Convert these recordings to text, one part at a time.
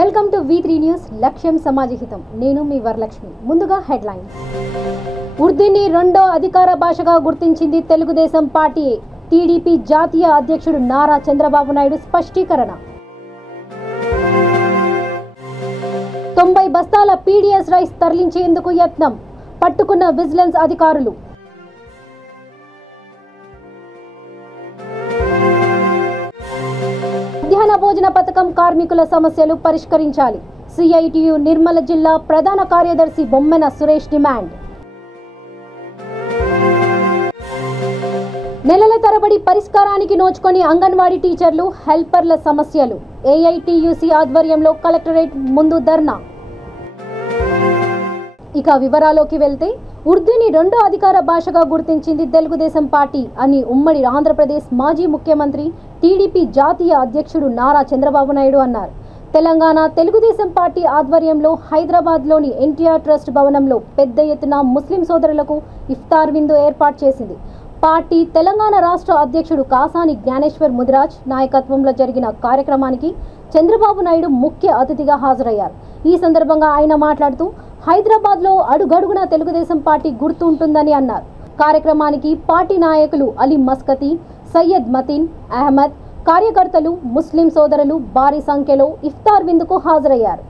Welcome to V3 news లక్ష్యం సమాజహితం. నేను మీ వరలక్ష్మి. ముందుగా హెడ్లైన్స్. ఉర్దూని రెండో అధికార భాషగా గుర్తించింది తెలుగుదేశం పార్టీ. టీడీపీ జాతీయ అధ్యక్షుడు నారా చంద్రబాబు నాయుడు స్పష్టీకరణ. 90 బస్తాల పీడీఎస్ రైస్ తరలించేందుకు యత్నం, పట్టుకున్న విజిలెన్స్ అధికారులు. మధ్యాహ్న భోజన పథకం కార్మికుల సమస్యలు పరిష్కరించాలి. సిఐటియు నిర్మల జిల్లా ప్రధాన కార్యదర్శి బొమ్మెన సురేష్ డిమాండ్. నెలల తరబడి పరిష్కారానికి నోచుకొని అంగన్వాడీ టీచర్లు, హెల్పర్ల సమస్యలు. ఏఐటియుసి ఆధ్వర్యంలో కలెక్టరేట్ ముందు ధర్నా. ఇక వివరాల్లోకి వెళ్తే, ఉర్దూని రెండో అధికార భాషగా గుర్తించింది తెలుగుదేశం పార్టీ అని ఉమ్మడి ఆంధ్రప్రదేశ్ మాజీ ముఖ్యమంత్రి, టీడీపీ జాతీయ అధ్యక్షుడు నారా చంద్రబాబు నాయుడు అన్నారు. తెలంగాణ తెలుగుదేశం పార్టీ ఆధ్వర్యంలో హైదరాబాద్లోని ఎన్టీఆర్ ట్రస్ట్ భవనంలో పెద్ద ఎత్తున ముస్లిం సోదరులకు ఇఫ్తార్ విందు ఏర్పాటు చేసింది. పార్టీ తెలంగాణ రాష్ట్ర అధ్యక్షుడు కాసాని జ్ఞానేశ్వర్ ముదిరాజ్ నాయకత్వంలో జరిగిన కార్యక్రమానికి చంద్రబాబు నాయుడు ముఖ్య అతిథిగా హాజరయ్యారు. ఈ సందర్భంగా ఆయన మాట్లాడుతూ, హైదరాబాద్లో అడుగడుగున తెలుగుదేశం పార్టీ గుర్తు ఉంటుందని అన్నారు. కార్యక్రమానికి పార్టీ నాయకులు అలీ మస్కతి, సయ్యద్ మతీన్ అహ్మద్, కార్యకర్తలు, ముస్లిం సోదరులు భారీ సంఖ్యలో ఇఫ్తార్ విందుకు హాజరయ్యారు.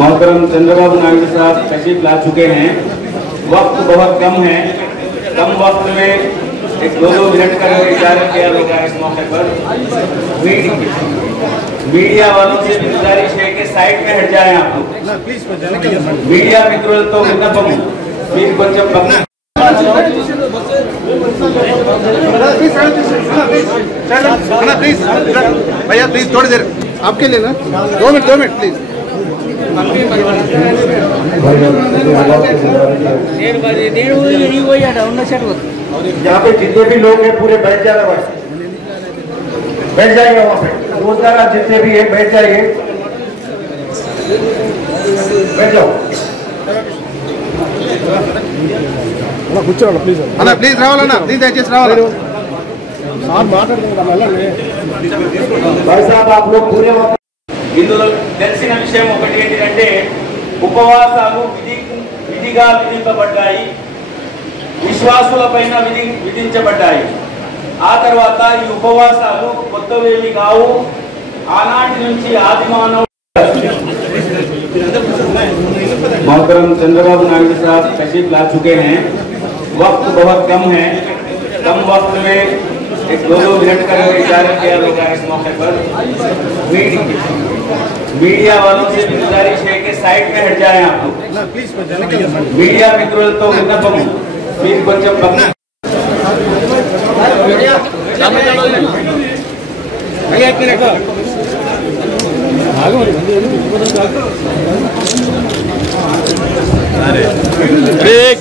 मोहतरम चंद्रबाबू नायडू साहब तशरीफ ला चुके हैं। वक्त बहुत कम है, कम वक्त में एक 2 मिनट का इशारा किया होगा। इस मौके पर मीडिया वालों से गुजारिश है कि साइड में हट जाएं आप लोग। मीडिया मित्रों तो विनपम మీరు కొంచెం भैया प्लीज थोड़ी देर आपके लिए ना 2 मिनट प्लीज। यहाँ पे जितने भी लोग हैं पूरे बैठ जाना, बस बैठ जाइए वहाँ पे। रोजगार जितने भी है बैठ जाइए, बैठ जाओ। కూర్చోవాలి ప్లీజ్ అన్న, ప్లీజ్ రావాలన్నా, ప్లీజ్ దయచేసి రావాలి. ఇందులో తెలిసిన విషయం ఒకటి ఏంటంటే, ఉపవాసాలు విధిగా విధించబడ్డాయి, విశ్వాసులపైన విధించబడ్డాయి. ఆ తర్వాత ఈ ఉపవాసాలు కొత్తవేమి కావు. ఆనాటి నుంచి ఆదిమానవ मोहतरम चंद्रबाबू नायडू साहब तशरीफ ला चुके हैं। वक्त बहुत कम है, कम वक्त में एक 2 मिनट का इशारा किया होगा। इस मौके पर मीडिया वालों से गुजारिश है कि साइड में हट जाएं आप लोग। मीडिया मित्रों तो विनपम మీరు కొంచెం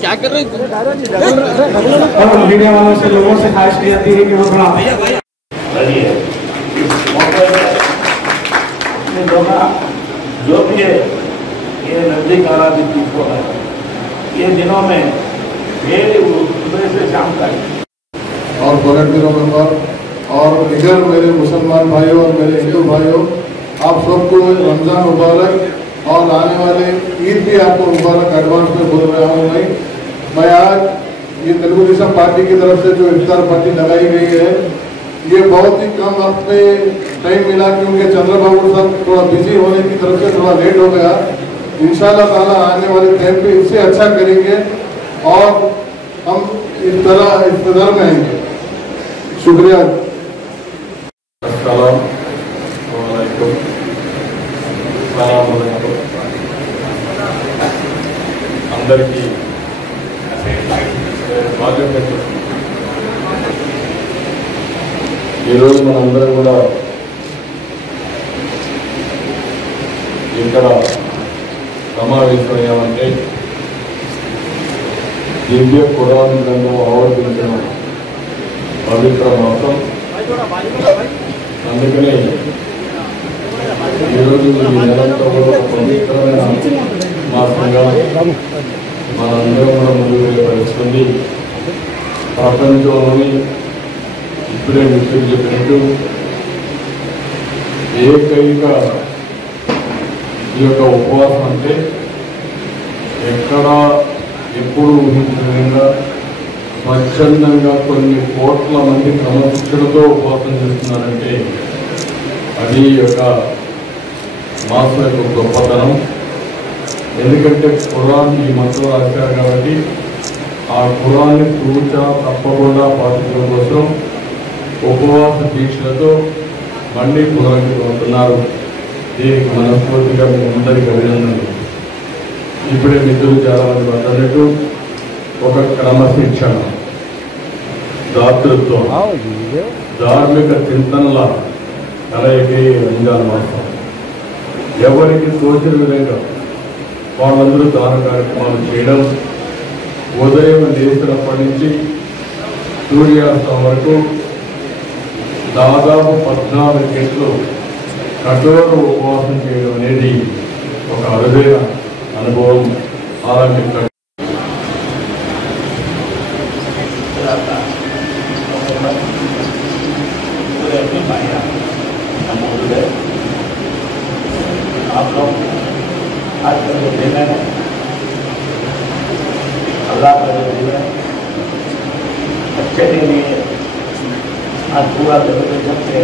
क्या कर रहे मीडिया वालों से लोगों से खास की जाती है कि वो थोड़ा जो भी है ये नजदीक आ रहा है। ये दिनों में सुबह से शाम तक और पोलिट ब्यूरो मेंबर और इधर मेरे मुसलमान भाइयों और मेरे हिंदू भाइयों, आप सबको रमज़ान मुबारक और आने वाले ईद भी आपको मुबारक एडवांस में बोल रहा हूँ। मैं आज ये तेलुगुदेशम पार्टी की तरफ से जो इफ्तार पार्टी लगाई गई है, ये बहुत ही कम वक्त में टाइम मिला क्योंकि चंद्रबाबू साहब थोड़ा बिजी होने की तरफ से थोड़ा लेट हो गया। इंशाल्लाह ताला आने वाले टाइम पे इससे अच्छा करेंगे और हम इस तरह इफ्तार में आएंगे। शुक्रिया। అందరికీ ఈరోజు మనందరం కూడా ఇక్కడ సమావేశమయ్యామంటే దివ్య ఖురాన్ గ్రంథం ఆవర్తించిన పవిత్ర మాసం. అందుకనే ఈరోజు ఈ నెలంతా కూడా పవిత్రమైన మాసంగా మనందరం కూడా ముందుకు పరిస్థితుంది. ప్రపంచంలోని ఇప్పుడే మిత్రులు చెప్పినట్టు ఏకైక ఈ యొక్క ఉపవాసం అంటే ఎక్కడా ఎప్పుడు ఊహించిన విధంగా స్వచ్ఛందంగా కొన్ని కోట్ల మంది క్రమశిక్షణతో ఉపవాసం చేస్తున్నారంటే అది యొక్క మాసం యొక్క గొప్పతనం. ఎందుకంటే ఖురాన్ ఈ మంత్రం రాశారు కాబట్టి ఆ ఖురాన్ని తూచా తప్పకుండా పాటించడం కోసం ఉపవాస దీక్షలతో మళ్ళీ పునరంకితమవుతున్నారు. దీనికి మనస్ఫూర్తిగా మేము అందరికీ అభినందనలు. ఇప్పుడే మిత్రులు చాలా మంది మాట్లాడినట్టు ఒక క్రమశిక్షణ, దాతృత్వం, ధార్మిక చింతనల కలయికే రంజాన్ మాసం. ఎవరికి తోచిన విధంగా వాళ్ళందరూ దాన కార్యక్రమాలు చేయడం, ఉదయం లేచినప్పటి నుంచి సూర్యాస్తం వరకు దాదాపు 14 గంటలు కఠోర ఉపవాసం చేయడం అనేది ఒక అరుదైన అనుభవం. అలాంటి अल्लाह का जो दिन है अच्छे के लिए आज पूरा डेलीगेशन से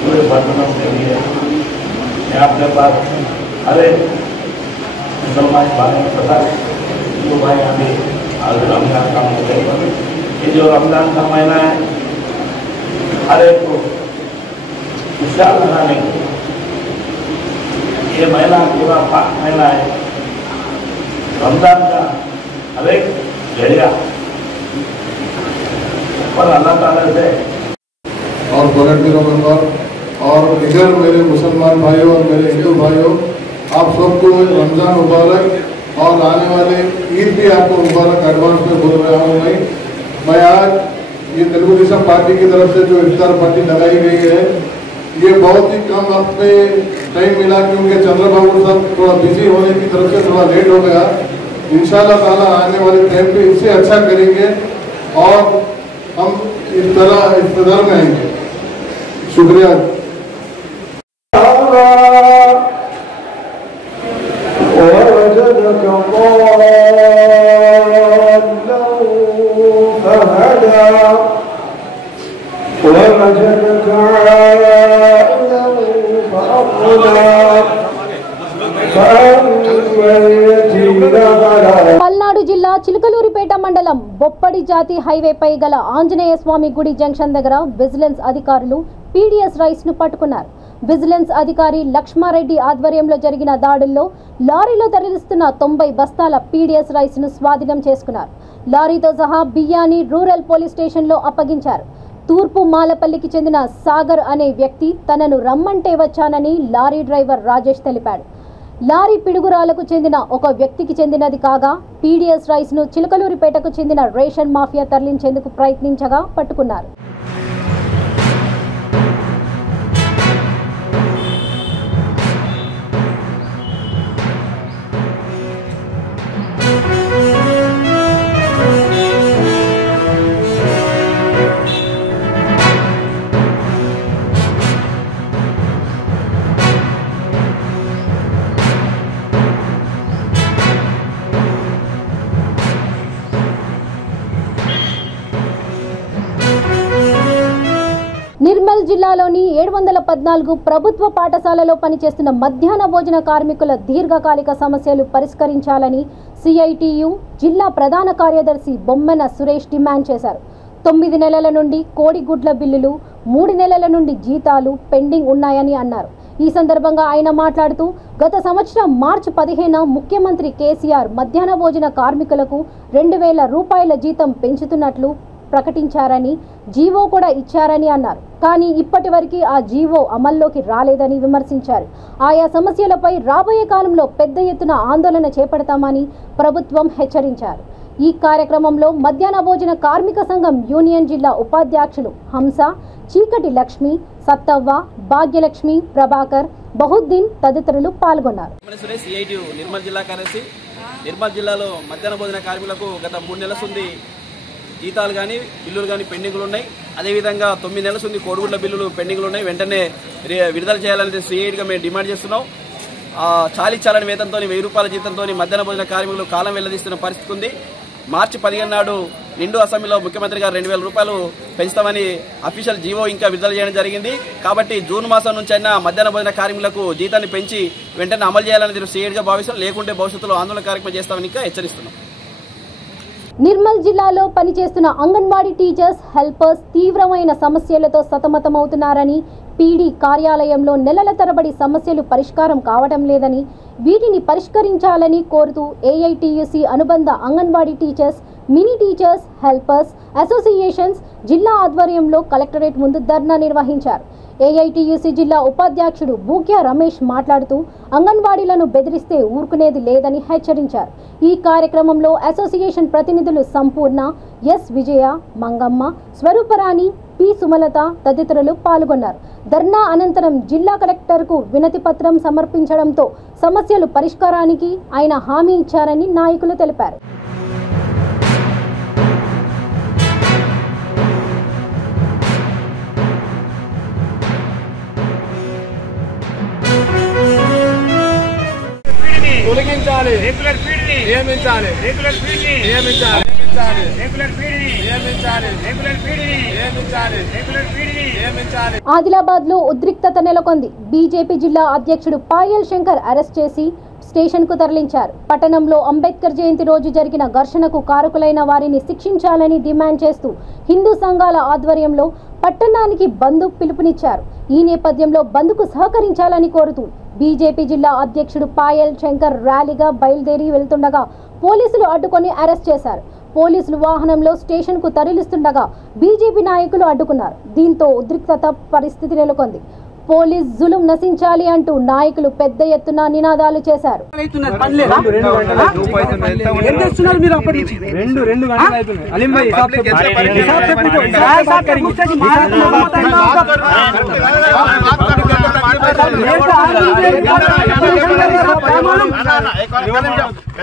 पूरे बर्तनों के लिए मैं आपके पास हर एक मुसलमान भाई पता जो भाई अभी आज रमजान का महीना, ये जो रमजान का महीना है हर एक को खुशहाल बनाने के ये महीना पूरा पाक महीना है। रमजान का हर एक जरिया पर अल्लाह ताला से और पलट ब्यूरो मेंबर और इधर मेरे मुसलमान भाइयों और मेरे हिंदू भाइयों, आप सबको रमजान मुबारक और आने वाले ईद भी आपको मुबारक एडवांस में बोल रहा हूँ। मैं आज ये तेलुगु देशम पार्टी की तरफ से जो इफ्तार पार्टी लगाई गई है, ये बहुत ही कम वक्त में टाइम मिला क्योंकि चंद्रबाबू साहब थोड़ा बिजी होने की तरफ से थोड़ा लेट हो गया। इंशाल्लाह ताला आने वाले टाइम पे इससे अच्छा करेंगे और हम इस तरह इफ्तार में आएंगे। शुक्रिया। పల్నాడు జిల్లా చిలుకలూరిపేట మండలం బొప్పడి జాతి హైవేపై గల ఆంజనేయ స్వామి గుడి జంక్షన్ దగ్గర విజిలెన్స్ అధికారులు పీడీఎస్ రైస్ ను పట్టుకున్నారు. విజిలెన్స్ అధికారి లక్ష్మారెడ్డి ఆధ్వర్యంలో జరిగిన దాడుల్లో లారీలో తరలిస్తున్న 90 బస్తాల పీడీఎస్ రైస్ ను స్వాధీనం చేసుకున్నారు. లారీతో సహా బియ్యాన్ని రూరల్ పోలీస్ స్టేషన్ లో అప్పగించారు. తూర్పు మాలపల్లికి చెందిన సాగర్ అనే వ్యక్తి తనను రమ్మంటే వచ్చానని లారీ డ్రైవర్ రాజేష్ తెలిపాడు. లారీ పిడుగురాలకు చెందిన ఒక వ్యక్తికి చెందినది కాగా పీడీఎస్ రైస్ ను చిలకలూరిపేటకు చెందిన రేషన్ మాఫియా తరలించేందుకు ప్రయత్నించగా పట్టుకున్నారు. నిర్మల్ జిల్లాలోని 714 ప్రభుత్వ పాఠశాలలో పనిచేస్తున్న మధ్యాహ్న భోజన కార్మికుల దీర్ఘకాలిక సమస్యలు పరిష్కరించాలని సిఐటియు జిల్లా ప్రధాన కార్యదర్శి బొమ్మెన సురేష్ డిమాండ్ చేశారు. 9 నెలల నుండి కోడిగుడ్ల బిల్లులు, 3 నెలల నుండి జీతాలు పెండింగ్ ఉన్నాయని అన్నారు. ఈ సందర్భంగా ఆయన మాట్లాడుతూ గత సంవత్సరం మార్చి 15న ముఖ్యమంత్రి కేసీఆర్ మధ్యాహ్న భోజన కార్మికులకు 2000 రూపాయల జీతం పెంచుతున్నట్లు ప్రకటించారని, జీవో కూడా ఇచ్చారని అన్నారు. కానీ ఇప్పటి వరకు ఆ జీవో అమల్లోకి రాలేదని విమర్శించారు. ఆయా సమస్యలపై రాబోయే కాలంలో పెద్ద ఎత్తున ఆందోళన చేపడతామని ప్రభుత్వం హెచ్చరించారు. ఈ కార్యక్రమంలో మధ్యాహ్న భోజన కార్మిక సంఘం యూనియన్ జిల్లా ఉపాధ్యక్షులు హంస, చీకటి లక్ష్మి, సత్తవ్వ, భాగ్యలక్ష్మి, ప్రభాకర్, బహుద్దీన్ తదితరులు పాల్గొన్నారు. నిర్మల్ జిల్లాలో మధ్యాహ్న భోజన కార్మికులకు గత 3 నెలల నుండి జీతాలు కానీ బిల్లులు కానీ పెండింగ్లు ఉన్నాయి. అదేవిధంగా 9 నెలల నుండి కోడిగుడ్ల బిల్లులు పెండింగ్లు ఉన్నాయి, వెంటనే విడుదల చేయాలని సిఐడిగా మేము డిమాండ్ చేస్తున్నాం. చాలని వేతంతో 1000 రూపాయల జీతంతో మధ్యాహ్న భోజన కార్మికులు కాలం వెళ్లదీస్తున్న పరిస్థితి ఉంది. మార్చి 15 నాడు నిండు అసెంబ్లీలో ముఖ్యమంత్రి గారు 2000 రూపాయలు పెంచుతామని అఫీషియల్ జీవో ఇంకా విడుదల చేయడం జరిగింది. కాబట్టి జూన్ మాసం నుంచి అయినా మధ్యాహ్న భోజన కార్మికులకు జీతాన్ని పెంచి వెంటనే అమలు చేయాలని సిఐడిగా భావిస్తాం. లేకుంటే భవిష్యత్తులో ఆందోళన కార్యక్రమం చేస్తామని ఇంకా హెచ్చరిస్తున్నాం. నిర్మల్ జిల్లాలో పనిచేస్తున్న అంగన్వాడీ టీచర్స్, హెల్పర్స్ తీవ్రమైన సమస్యలతో సతమతమవుతున్నారని, పీడీ కార్యాలయంలో నెలల తరబడి సమస్యలు పరిష్కారం కావడం లేదని, వీటిని పరిష్కరించాలని కోరుతూ ఏఐటీయూసీ అనుబంధ anganwadi teachers, mini teachers, helpers associations జిల్లా ఆధ్వర్యంలో కలెక్టరేట్ ముందు ధర్నా నిర్వహించారు. ఏఐటీయూసీ జిల్లా ఉపాధ్యక్షుడు బూక్య రమేష్ మాట్లాడుతూ అంగన్వాడీలను బెదిరిస్తే ఊరుకునేది లేదని హెచ్చరించారు. ఈ కార్యక్రమంలో అసోసియేషన్ ప్రతినిధులు సంపూర్ణ, ఎస్ విజయ, మంగమ్మ, స్వరూపరాణి, పి సుమలత తదితరులు పాల్గొన్నారు. ధర్నా అనంతరం జిల్లా కలెక్టర్కు వినతి పత్రం సమర్పించడంతో సమస్యలు పరిష్కారానికి ఆయన హామీ ఇచ్చారని నాయకులు తెలిపారు. తొలగించాలి, రెగ్యులర్ ఫీడ్ని నియమించాలి, రెగ్యులర్ ఫీడ్ని నియమించాలి, రెగ్యులర్ ఫీడ్ని నియమించాలి, రెగ్యులర్ ఫీడ్ని నియమించాలి, రెగ్యులర్ ఫీడ్ని నియమించాలి. ఆదిలాబాద్ లో ఉద్రిక్తత నెలకొంది. బీజేపీ జిల్లా అధ్యక్షుడు పాయల్ శంకర్ అరెస్ట్ చేసి స్టేషన్ కు తరలించారు. పట్టణంలో అంబేద్కర్ జయంతి రోజు జరిగిన ఘర్షణకు కారకులైన వారిని శిక్షించాలని డిమాండ్ చేస్తూ హిందూ సంఘాల ఆధ్వర్యంలో పట్టణానికి బంద్ పిలుపునిచ్చారు. ఈ నేపథ్యంలో బంద్కు సహకరించాలని కోరుతూ బీజేపీ జిల్లా అధ్యక్షుడు పాయల్ శంకర్ ర్యాలీగా బయలుదేరి వెళ్తుండగా పోలీసులు అడ్డుకొని అరెస్ట్ చేశారు. పోలీసులు వాహనంలో స్టేషన్ కు తరలిస్తుండగా బీజేపీ నాయకులు అడ్డుకున్నారు. దీంతో ఉద్రిక్తత పరిస్థితి నెలకొంది. పోలీస్ జులుం నశించాలి అంటూ నాయకులు పెద్ద ఎత్తున నినాదాలు చేశారు.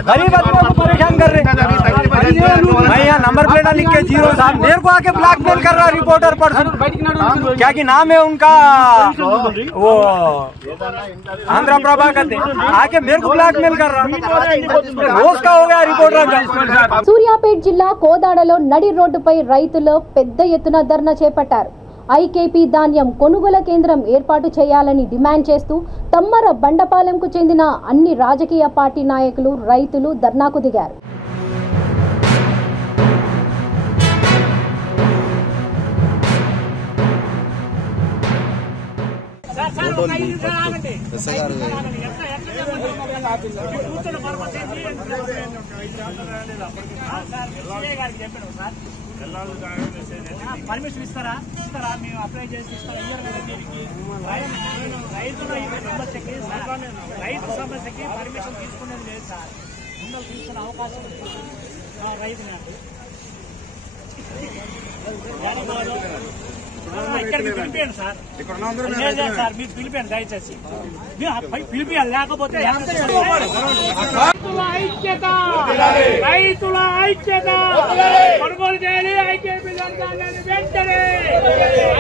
गरीब आदमी को परेशान कर रहे मैं यहाँ नंबर प्लेट लिख के 0 साहब मेरे को आके ब्लैकमेल कर रहा रिपोर्टर पर्सन क्या कि नाम है उनका वो आंध्र प्रभा करते आके मेरे को ब्लैकमेल कर रहा रोज का हो गया रिपोर्टर का. సూర్యాపేట జిల్లా కోదాడలో నడి రోడ్డుపై రైతులు పెద్ద ఎత్తున ధర్నా చేపట్టారు. ఐకేపీ ధాన్యం కొనుగోలు కేంద్రం ఏర్పాటు చేయాలని డిమాండ్ చేస్తూ తమ్మర బండపాలెంకు చెందిన అన్ని రాజకీయ పార్టీ నాయకులు, రైతులు ధర్నాకు దిగారు. పర్మిషన్ ఇస్తారా మేము అప్లై చేసి రైతు సమస్యకి పర్మిషన్ తీసుకునేది లేదు సార్. ముందు తీసుకునే అవకాశం రైతు ఇక్కడ మీరు పిలిపియండి సార్, సార్ మీరు పిలిపియండి దయచేసి పిలిపియాలి. లేకపోతే ఐక్యత, రైతుల ఐక్యత కొనుగోలు చేయాలి. ఐకేపీ ధాన్యాన్ని వెంటనే,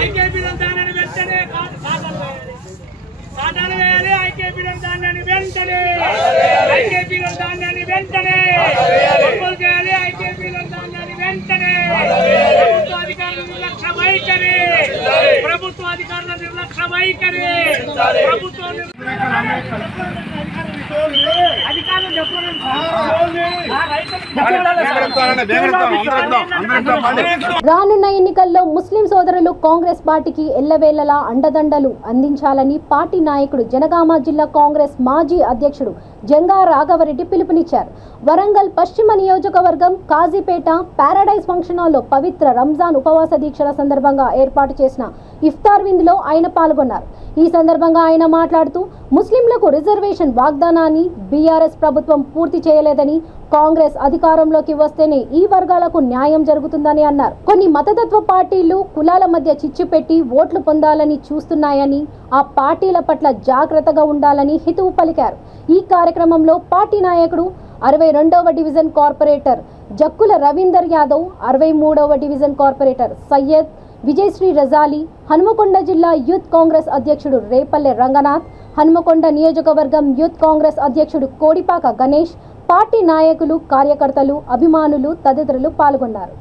ఐకేపీ ధాన్యాన్ని వెంటనే కాటాలు వేయాలి. ఐకేపీ ధాన్యాన్ని వెంటనే, ఐకేపీ ధాన్యాన్ని వెంటనే కొనుగోలు చేయాలి. ఐకేపీ ధాన్యాన్ని వెంటనే. ప్రభుత్వ అధికారుల నిర్లక్ష్య వైఖరి, ప్రభుత్వ అధికారుల నిర్లక్ష్య వైఖరి, ప్రభుత్వం అధికారులు చెప్పలేదు. రానున్న ఎన్నికల్లో ముస్లిం సోదరులు కాంగ్రెస్ పార్టీకి ఎల్లవేళలా అండదండలు అందించాలని పార్టీ నాయకుడు జనగామ జిల్లా కాంగ్రెస్ మాజీ అధ్యక్షుడు జంగా రాఘవరెడ్డి పిలుపునిచ్చారు. వరంగల్ పశ్చిమ నియోజకవర్గం కాజీపేట పారాడైజ్ ఫంక్షన్ హాల్లో పవిత్ర రంజాన్ ఉపవాస దీక్షల సందర్భంగా ఏర్పాటు చేసిన ఇఫ్తార్ విందులో ఆయన పాల్గొన్నారు. ఈ సందర్భంగా ఆయన మాట్లాడుతూ ముస్లింలకు రిజర్వేషన్ వాగ్దానాన్ని బీఆర్ఎస్ ప్రభుత్వం పూర్తి చేయలేదని, కాంగ్రెస్ అధికారంలోకి వస్తేనే ఈ వర్గాలకు న్యాయం జరుగుతుందని అన్నారు. కొన్ని మతతత్వ పార్టీలు కులాల మధ్య చిచ్చు పెట్టి ఓట్లు పొందాలని చూస్తున్నాయని, ఆ పార్టీల పట్ల జాగ్రత్తగా ఉండాలని హితవు పలికారు. ఈ కార్యక్రమంలో పార్టీ నాయకుడు 62వ డివిజన్ కార్పొరేటర్ జక్కుల రవీందర్ యాదవ్, 63వ డివిజన్ కార్పొరేటర్ సయ్యద్, విజయశ్రీ రజాలి, హనుమకొండ జిల్లా యూత్ కాంగ్రెస్ అధ్యక్షుడు రేపల్లె రంగనాథ్, హనుమకొండ నియోజకవర్గం యూత్ కాంగ్రెస్ అధ్యక్షుడు కోడిపాక గణేష్, పార్టీ నాయకులు, కార్యకర్తలు, అభిమానులు తదితరులు పాల్గొన్నారు.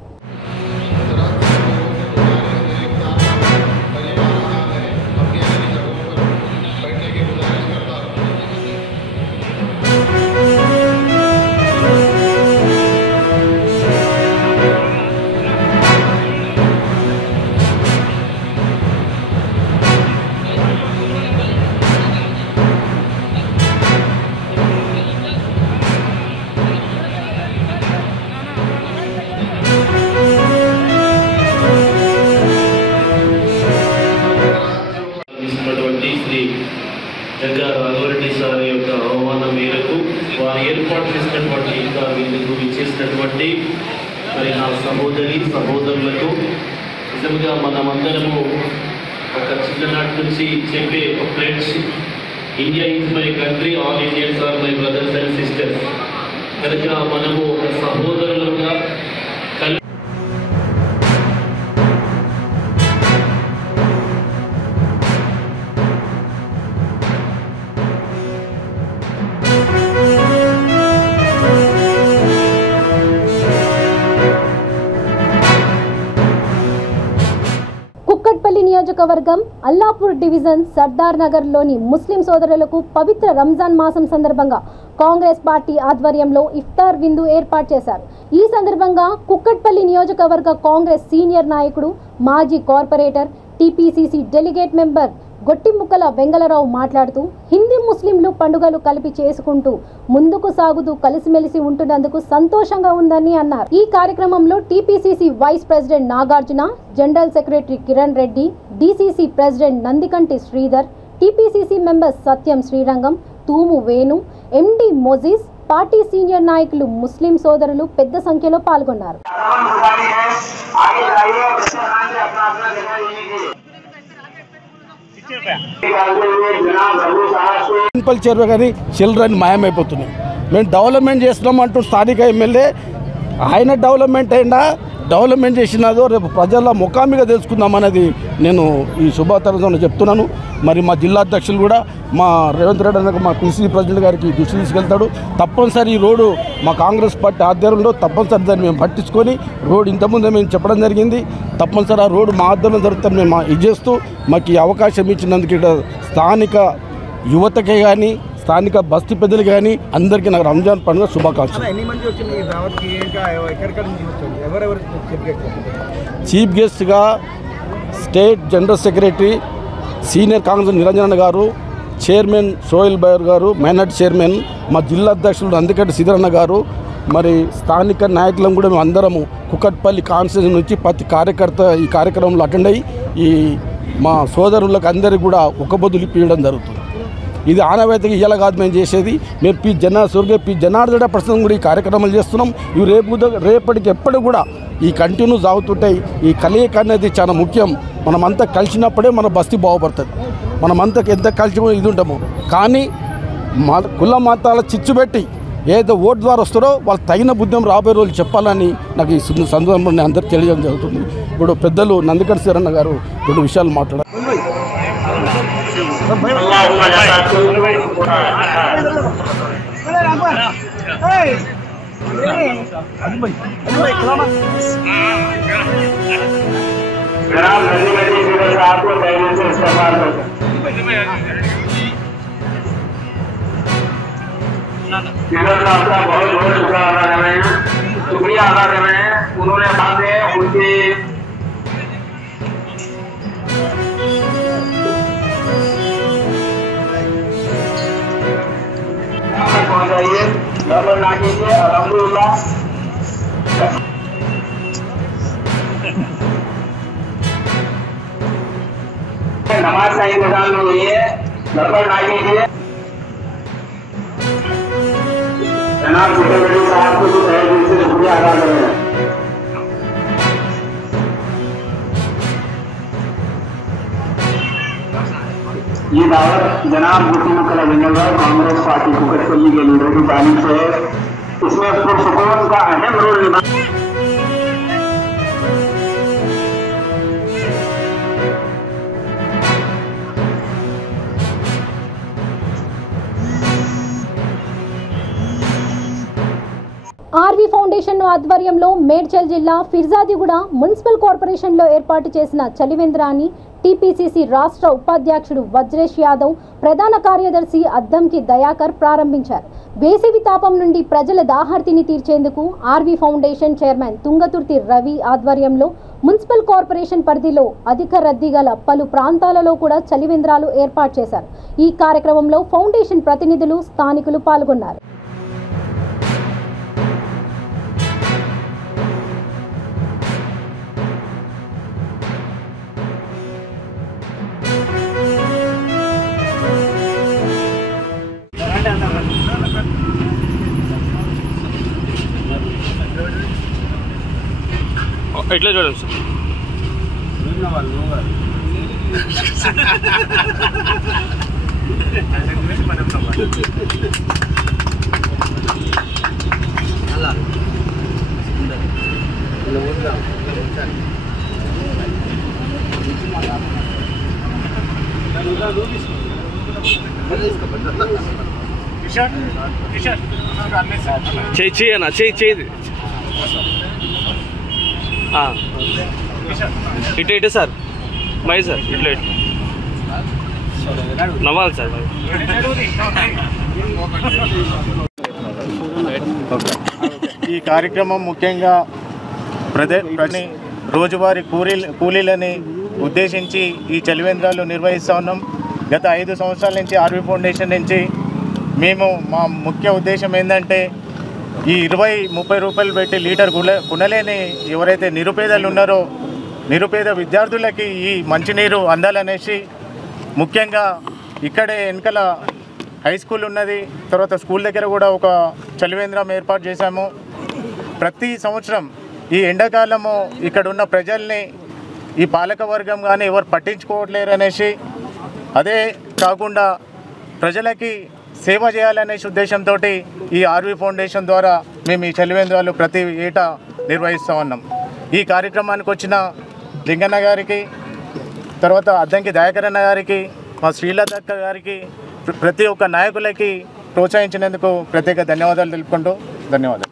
రాఘవరెడ్డి సార్ యొక్క ఆహ్వానం మేరకు వారు ఏర్పాటు చేసినటువంటి ఇంకా వీళ్ళకు ఇచ్చేసినటువంటి మరి నా సహోదరులకు నిజంగా మనమందరము ఒక చిన్ననాటి నుంచి చెప్పే ఒక friends, India is my country, all Indians are my brothers and sisters. కనుక మనము ఒక సహోదరులుగా కుక్కట్పల్లి నియోజకవర్గం అల్లాపూర్ డివిజన్ సర్దార్ నగర్లోని ముస్లిం సోదరులకు పవిత్ర రంజాన్ మాసం సందర్భంగా కాంగ్రెస్ పార్టీ ఆధ్వర్యంలో ఇఫ్తార్ విందు ఏర్పాటు చేశారు. ఈ సందర్భంగా కుక్కట్పల్లి నియోజకవర్గ కాంగ్రెస్ సీనియర్ నాయకుడు, మాజీ corporator, TPCC delegate member Gottimukkala Vengalrao మాట్లాడుతూ హిందూ ముస్లింలు పండుగలు కలిపి చేసుకుంటూ ముందుకు సాగుతూ కలిసిమెలిసి ఉంటున్నందుకు సంతోషంగా ఉందని అన్నారు. ఈ కార్యక్రమంలో TPCC vice president Nagarjuna, general secretary Kiran Reddy, DCC president Nandikanti Sridhar, TPCC members Satyam Srirangam, Thumu Venu, MD Moses, party senior నాయకులు, ముస్లిం సోదరులు పెద్ద సంఖ్యలో పాల్గొన్నారు. మున్సిపల్ చైర్మన్ కానీ చిల్డ్రన్ మాయమైపోతున్నాయి. మేము డెవలప్మెంట్ చేస్తున్నాం అంటూ స్థానిక ఎమ్మెల్యే ఆయన డెవలప్మెంట్ చేసినదో రేపు ప్రజల ముఖామిగా తెలుసుకుందామనేది నేను ఈ శుభాతరంతో చెప్తున్నాను. మరి మా జిల్లా అధ్యక్షులు కూడా మా రేవంత్ రెడ్డి అన్న మా కృషి ప్రెసిడెంట్ గారికి దృష్టి తీసుకెళ్తాడు. తప్పనిసరి ఈ రోడ్డు మా కాంగ్రెస్ పార్టీ ఆధ్వర్యంలో తప్పనిసరి దాన్ని మేము పట్టించుకొని రోడ్డు ఇంతకుముందే మేము చెప్పడం జరిగింది. తప్పనిసరి ఆ రోడ్డు మా ఆధ్వర్యంలో జరుగుతుంది. మేము ఇది చేస్తూ మాకు ఈ అవకాశం ఇచ్చినందుకు ఇక్కడ స్థానిక యువతకే కానీ స్థానిక బస్తీ పెద్దలు కానీ అందరికీ నాకు రంజాన్ పండుగ శుభాకాంక్షలు. చీఫ్ గెస్ట్గా state general secretary senior Congress Niranjan గారు, చైర్మన్ సోహెల్ బైర్ గారు, మైనార్టీ చైర్మన్ మా జిల్లా అధ్యక్షులు నందికంటి శ్రీధరన్న గారు, మరి స్థానిక నాయకులను కూడా మేము అందరము కుక్కట్పల్లి కాన్స్టిట్యూన్సీ నుంచి ప్రతి కార్యకర్త ఈ కార్యక్రమంలో అటెండ్ అయ్యి ఈ మా సోదరులకు అందరికీ కూడా ఒక బొద్దులు ఇప్పించడం జరుగుతుంది. ఇది ఆనవాయితీగా ఇయ్యాల కాదు మేము చేసేది. మేము పి జనార్దన ప్రస్తుతం కూడా ఈ కార్యక్రమాలు చేస్తున్నాం. ఇవి రేపటికి ఎప్పటికి కూడా ఈ కంటిన్యూ సాగుతుంటాయి. ఈ కలయిక అనేది చాలా ముఖ్యం. మనమంతా కలిసినప్పుడే మన బస్తీ బాగుపడుతుంది. మనమంతా ఎంత కలిసి ఇది ఉంటాము. కానీ కుల మతాల చిచ్చుపెట్టి ఏదో ఓటు ద్వారా వస్తారో వాళ్ళు తగిన బుద్ధం రాబోయే రోజులు చెప్పాలని నాకు ఈ సందర్భంలో అందరికీ తెలియజేయడం జరుగుతుంది. ఇప్పుడు పెద్దలు నందికంటి శ్రీరన్న గారు రెండు విషయాలు మాట్లాడారు. आपका बहुत बहुत शुक्रिया अदा कर रहे हैं. उन्होंने बाद में उनके पहुंचाइए डबल ना कीजिए. अलहमदुलिल्लाह नमाज का इंतजाम नहीं है. डबल ना कीजिए. जनाब सेक्रेटरी साहब को तो तहे दिल से शुक्रिया अदा कर रहे हैं. ये दावत जनाब गొట్టిముక్కల వెంగళరావు कांग्रेस पार्टी कुकटपल्ली के लीडर की जानिब से है. इसमें पुरसुकून का अहम रोल निभा ఆర్వి ఫౌండేషన్ ఆధ్వర్యంలో మేడ్చల్ జిల్లా ఫిర్జాదిగూడ మున్సిపల్ కార్పొరేషన్లో ఏర్పాటు చేసిన చలివేంద్రాన్ని టీపీసీసీ రాష్ట్ర ఉపాధ్యక్షుడు వజ్రేష్ యాదవ్, ప్రధాన కార్యదర్శి అద్దంకి దయాకర్ ప్రారంభించారు. వేసవి తాపం నుండి ప్రజల దాహార్తిని తీర్చేందుకు RV foundation chairman Tungaturthi Ravi ఆధ్వర్యంలో మున్సిపల్ కార్పొరేషన్ పరిధిలో అధిక రద్దీ గల పలు ప్రాంతాలలో కూడా చలివేంద్రాలు ఏర్పాటు చేశారు. ఈ కార్యక్రమంలో ఫౌండేషన్ ప్రతినిధులు, స్థానికులు పాల్గొన్నారు. ఇట్లా చూడండి సార్. చేయనా చేయి ఇటు సార్ మై సార్ ఇట్లా నవ్వాలి సార్. ఈ కార్యక్రమం ముఖ్యంగా ప్రతి రోజువారీ కూలీలని ఉద్దేశించి ఈ చలివేంద్రాలు నిర్వహిస్తూ ఉన్నాం. గత 5 సంవత్సరాల నుంచి ఆర్వి ఫౌండేషన్ నుంచి మేము మా ముఖ్య ఉద్దేశం ఏంటంటే ఈ 20-30 రూపాయలు పెట్టి లీటర్ కొనలేని ఎవరైతే నిరుపేదలు ఉన్నారో నిరుపేద విద్యార్థులకి ఈ మంచినీరు అందాలనేసి ముఖ్యంగా ఇక్కడే వెనకల హై స్కూల్ ఉన్నది, తర్వాత స్కూల్ దగ్గర కూడా ఒక చలివేంద్రం ఏర్పాటు చేశాము. ప్రతి సంవత్సరం ఈ ఎండాకాలము ఇక్కడ ఉన్న ప్రజల్ని ఈ పాలకవర్గం కానీ ఎవరు పట్టించుకోవట్లేరు అనేసి, అదే కాకుండా ప్రజలకి సేవ చేయాలనే ఉద్దేశంతో ఈ ఆర్వి ఫౌండేషన్ ద్వారా మేము ఈ చలివేంద్రాలు ప్రతి ఏటా నిర్వహిస్తూ ఉన్నాం. ఈ కార్యక్రమానికి వచ్చిన లింగన్న గారికి, తర్వాత అద్దంకి దయాకరన్న గారికి, మా శ్రీలత గారికి, ప్రతి ఒక్క నాయకులకి ప్రోత్సహించినందుకు ప్రత్యేక ధన్యవాదాలు తెలుపుకుంటూ ధన్యవాదాలు.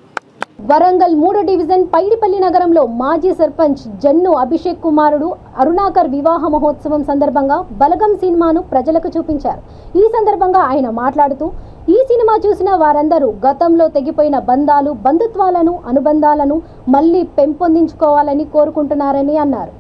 వరంగల్ 3వ డివిజన్ పైడిపల్లి నగరంలో మాజీ సర్పంచ్ జన్ను అభిషేక్ కుమారుడు అరుణాకర్ వివాహ మహోత్సవం సందర్భంగా బలగం సినిమాను ప్రజలకు చూపించారు. ఈ సందర్భంగా ఆయన మాట్లాడుతూ, ఈ సినిమా చూసిన వారందరూ గతంలో తెగిపోయిన బంధాలు, బంధుత్వాలను, అనుబంధాలను మళ్లీ పెంపొందించుకోవాలని కోరుకుంటున్నారని అన్నారు.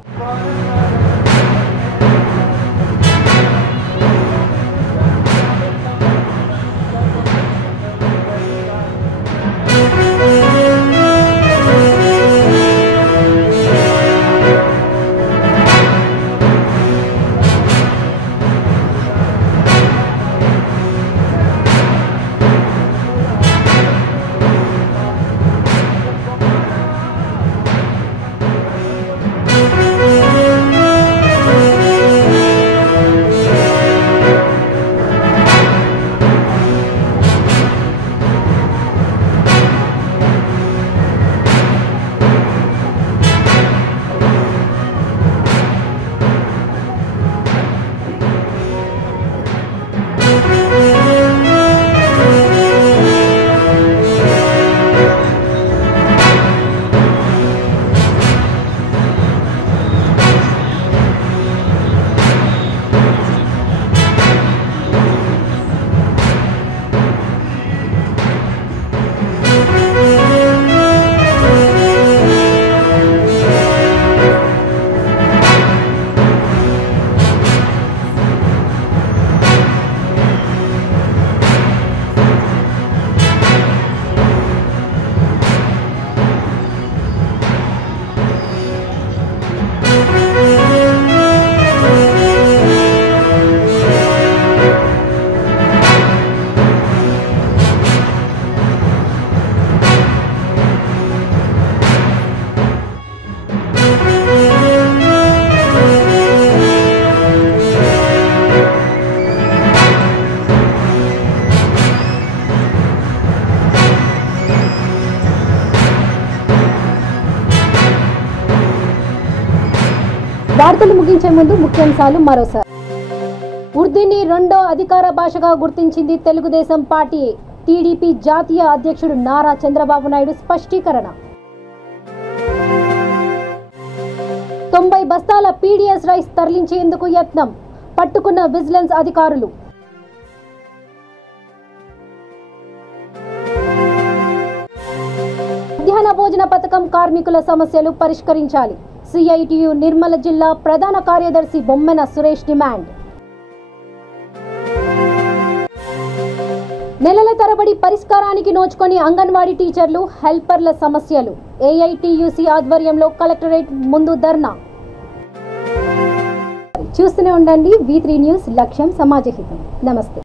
వార్తలు ముగించే ముందు ముఖ్యాంశాలు మరోసారి. ఉర్దూని రెండో అధికార భాషగా గుర్తించింది తెలుగుదేశం పార్టీ. టీడీపీ జాతీయ అధ్యక్షుడు నారా చంద్రబాబు నాయుడు స్పష్టీకరణ. 90 బస్తాల పీడీఎస్ రైస్ తరలించేందుకు యత్నం, పట్టుకున్న విజిలెన్స్ అధికారులు. మధ్యాహ్న భోజన పథకం కార్మికుల సమస్యలు పరిష్కరించాలి. సిఐటియు నిర్మల జిల్లా ప్రధాన కార్యదర్శి బొమ్మెన సురేష్ డిమాండ్. నెలల తరబడి పరిష్కారానికి నోచుకొని అంగన్వాడీ టీచర్లు, హెల్పర్ల సమస్యలు. ఏఐటియుసి ఆధ్వర్యంలో కలెక్టరేట్ ముందు ధర్నా. చూస్తూనే ఉండండి V3 న్యూస్, లక్ష్యం సమాజహితం. నమస్తే.